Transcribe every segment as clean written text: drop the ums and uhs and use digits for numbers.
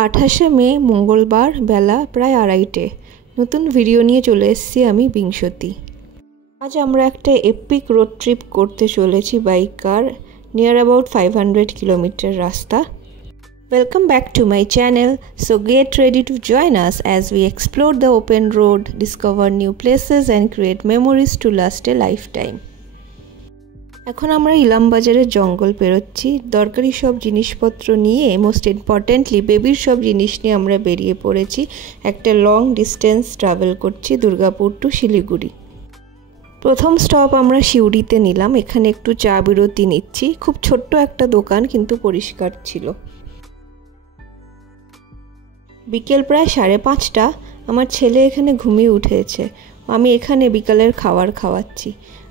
28শে মে মঙ্গলবার বেলা প্রায় 2:30 নতুন ভিডিও নিয়ে চলে এসেছি আমি বিংশতি। আজ আমরা একটা এপিক রোড ট্রিপ করতে চলেছি by car, near about 500 kilometre রাস্তা। Welcome back to my channel, so get ready to join us as we explore the open road, discover new places and create memories to last a lifetime. এখন আমরা ইলাম বাজারের জঙ্গল পেরোচ্ছি, দরকারি সব জিনিসপত্র নিয়ে, most importantly বেবির সব জিনিস নিয়ে আমরা বেরিয়ে পড়েছি। একটা লং ডিস্টেন্স ট্রাভেল করছি দুর্গাপুর টু শিলিগুড়ি। প্রথম স্টপ আমরা সিউড়িতে নিলাম, এখানে একটু চা বিরতি নিচ্ছি। খুব ছোট্ট একটা দোকান কিন্তু পরিষ্কার ছিল। বিকেল প্রায় 5:30, আমার ছেলে এখানে ঘুমিয়ে উঠেছে। আমি এখানে বিকালের খাবার খাওয়াচ্ছি।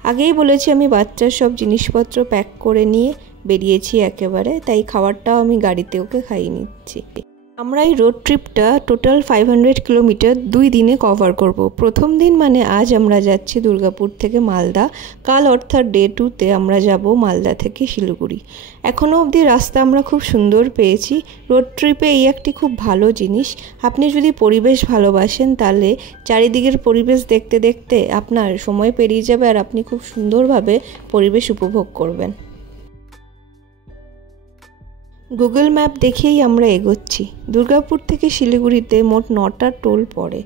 আগেই বলেছি আমি বাচ্চার সব জিনিসপত্র প্যাক করে নিয়ে বেরিয়েছি একেবারে, তাই খাবারটাও আমি গাড়িতে ওকে খাইয়ে নিচ্ছি। আমরা এই রোড ট্রিপটা টোটাল 500 কিলোমিটার 2 দিনে কভার করব। প্রথম দিন মানে আজ আমরা যাচ্ছি দুর্গাপুর থেকে মালদা, কাল অর্থাৎ ডে 2তে আমরা যাব মালদা থেকে শিলিগুড়ি। এখনও অবধি রাস্তা আমরা খুব সুন্দর পেয়েছি। রোড ট্রিপে এই একটি খুব ভালো জিনিস, আপনি যদি পরিবেশ ভালোবাসেন তাহলে চারিদিকের পরিবেশ দেখতে দেখতে আপনার সময় পেরিয়ে যাবে আর আপনি খুব সুন্দরভাবে পরিবেশ উপভোগ করবেন। গুগল ম্যাপ দেখেই আমরা এগোচ্ছি। দুর্গাপুর থেকে শিলিগুড়িতে মোট 9টা টোল পড়ে,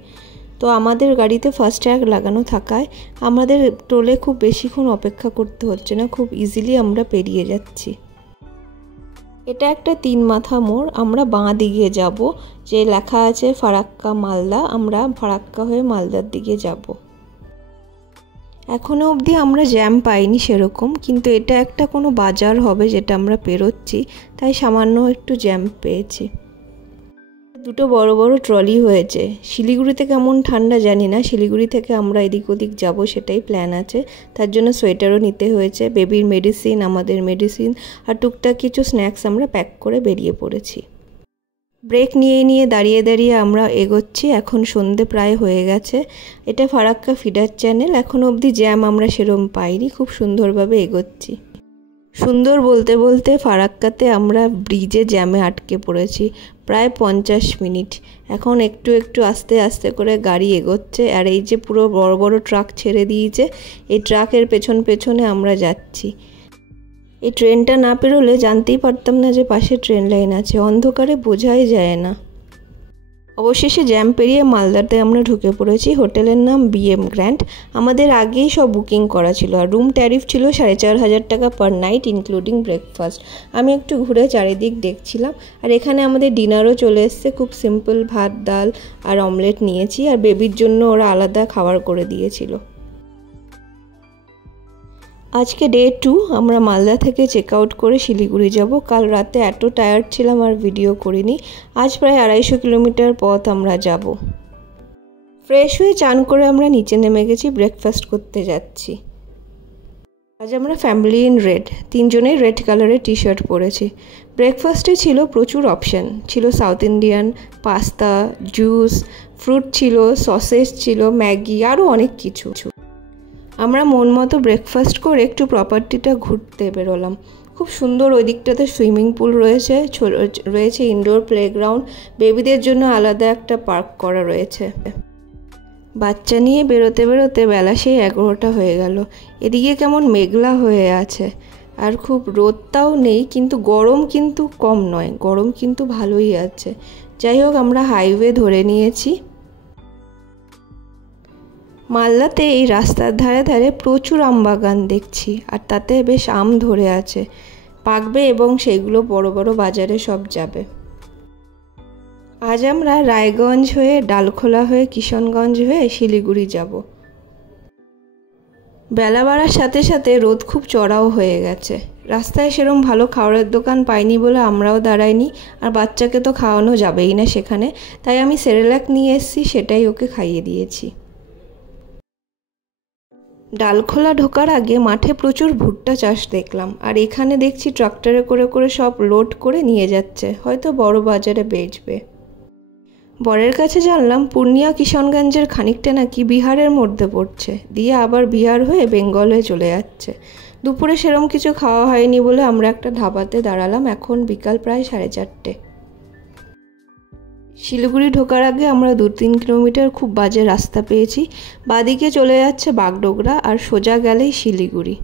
তো আমাদের গাড়িতে ফাস্ট্যাগ লাগানো থাকায় আমাদের টোলে খুব বেশিক্ষণ অপেক্ষা করতে হচ্ছে না, খুব ইজিলি আমরা পেরিয়ে যাচ্ছি। এটা একটা 3 মাথা মোড়, আমরা বাঁ দিকে যাব, যে লেখা আছে ফারাক্কা মালদা, আমরা ফারাক্কা হয়ে মালদার দিকে যাব। এখনও অবধি আমরা জ্যাম পাইনি সেরকম, কিন্তু এটা একটা কোনো বাজার হবে যেটা আমরা পেরোচ্ছি, তাই সামান্য একটু জ্যাম পেয়েছি। দুটো বড় বড় ট্রলি হয়েছে। শিলিগুড়িতে কেমন ঠান্ডা জানি না, শিলিগুড়ি থেকে আমরা এদিক ওদিক যাব সেটাই প্ল্যান আছে, তার জন্য সোয়েটারও নিতে হয়েছে। বেবির মেডিসিন, আমাদের মেডিসিন আর টুকটাক কিছু স্ন্যাক্স আমরা প্যাক করে বেরিয়ে পড়েছি। ব্রেক নিয়ে দাঁড়িয়ে দাঁড়িয়ে আমরা এগোচ্ছি। এখন সন্ধে প্রায় হয়ে গেছে। এটা ফারাক্কা ফিডার চ্যানেল। এখনও অবধি জ্যাম আমরা সেরকম পাইনি, খুব সুন্দরভাবে এগোচ্ছি। সুন্দর বলতে বলতে ফারাক্কাতে আমরা ব্রিজে জ্যামে আটকে পড়েছি প্রায় 50 মিনিট। এখন একটু একটু আস্তে আস্তে করে গাড়ি এগোচ্ছে, আর এই যে পুরো বড় বড় ট্রাক ছেড়ে দিয়েছে, এই ট্রাকের পেছনে আমরা যাচ্ছি। এই ট্রেনটা না পেরোলে জানতেই পারতাম না যে পাশে ট্রেন লাইন আছে, অন্ধকারে বোঝাই যায় না। অবশেষে জ্যাম পেরিয়ে মালদাতে আমরা ঢুকে পড়েছি। হোটেলের নাম BM গ্র্যান্ড। আমাদের আগেই সব বুকিং করা ছিল, আর রুম ট্যারিফ ছিল 4,500 টাকা পার নাইট ইনক্লুডিং ব্রেকফাস্ট। আমি একটু ঘুরে চারিদিক দেখছিলাম, আর এখানে আমাদের ডিনারও চলে এসছে। খুব সিম্পল ভাত, ডাল আর অমলেট নিয়েছি, আর বেবির জন্য ওরা আলাদা খাবার করে দিয়েছিল। আজকে ডে 2, আমরা মালদা থেকে চেক আউট করে শিলিগুড়ি যাব। কাল রাতে এত টায়ার্ড ছিলাম আর ভিডিও করিনি। আজ প্রায় 250 কিলোমিটার পথ আমরা যাব। ফ্রেশ হয়ে চান করে আমরা নিচে নেমে গেছি, ব্রেকফাস্ট করতে যাচ্ছি। আজ আমরা ফ্যামিলি ইন রেড, 3 জনেই রেড কালারের টি শার্ট পরেছি। ব্রেকফাস্টে ছিল প্রচুর অপশান, ছিল south Indian, pasta, juice, fruit ছিল, সসেজ ছিল, ম্যাগি, আরও অনেক কিছু। আমরা মন মতো ব্রেকফাস্ট করে একটু প্রপার্টিটা ঘুরতে বেরোলাম। খুব সুন্দর, ওই দিকটাতে সুইমিং পুল রয়েছে, রয়েছে ইনডোর প্লেগ্রাউন্ড, বেবিদের জন্য আলাদা একটা পার্ক করা রয়েছে। বাচ্চা নিয়ে বেরোতে বেরোতে বেলা সেই 11টা হয়ে গেল। এদিকে কেমন মেঘলা হয়ে আছে, আর খুব রোদটাও নেই, কিন্তু গরম কিন্তু কম নয়, গরম কিন্তু ভালোই আছে। যাই হোক, আমরা হাইওয়ে ধরে নিয়েছি। মালদাতে এই রাস্তার ধারে ধারে প্রচুর আম বাগান দেখছি, আর তাতে বেশ আম ধরে আছে, পাকবে এবং সেগুলো বড় বড় বাজারে সব যাবে। আজ আমরা রায়গঞ্জ হয়ে, ডালখোলা হয়ে, কিশনগঞ্জ হয়ে শিলিগুড়ি যাব। বেলা বাড়ার সাথে সাথে রোদ খুব চড়াও হয়ে গেছে। রাস্তায় সেরকম ভালো খাবারের দোকান পাইনি বলে আমরাও দাঁড়াইনি, আর বাচ্চাকে তো খাওয়ানো যাবেই না সেখানে, তাই আমি সেরেল্যাক নিয়ে এসেছি, সেটাই ওকে খাইয়ে দিয়েছি। ডালখোলা ঢোকার আগে মাঠে প্রচুর ভুট্টা চাষ দেখলাম, আর এখানে দেখছি ট্রাক্টরে করে করে সব লোড করে নিয়ে যাচ্ছে, হয়তো বড় বাজারে বেচবে। বরের কাছে জানলাম পূর্ণিয়া কিশনগঞ্জের খানিকটা নাকি বিহারের মধ্যে পড়ছে, দিয়ে আবার বিহার হয়ে বেঙ্গল হয়ে চলে যাচ্ছে। দুপুরে সেরকম কিছু খাওয়া হয়নি বলে আমরা একটা ধাবাতে দাঁড়ালাম। এখন বিকাল প্রায় 4:30। শিলিগুড়ি ঢোকার আগে আমরা 2-3 কিলোমিটার খুব বাজে রাস্তা পেয়েছি। বাদিকে চলে যাচ্ছে বাগডোগরা আর সোজা গেলেই শিলিগুড়ি।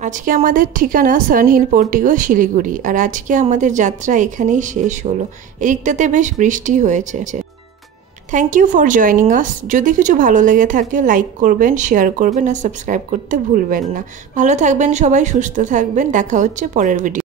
আজকে আমাদের ঠিকানা সানহিল পোর্টিগো শিলিগুড়ি, আর আজকে আমাদের যাত্রা এখানেই শেষ হলো। এদিকটাতে বেশ বৃষ্টি হয়েছে। Thank you for joining us. যদি কিছু ভালো লেগে থাকে লাইক করবেন, শেয়ার করবেন আর সাবস্ক্রাইব করতে ভুলবেন না। ভালো থাকবেন সবাই, সুস্থ থাকবেন। দেখা হচ্ছে পরের ভিডিও।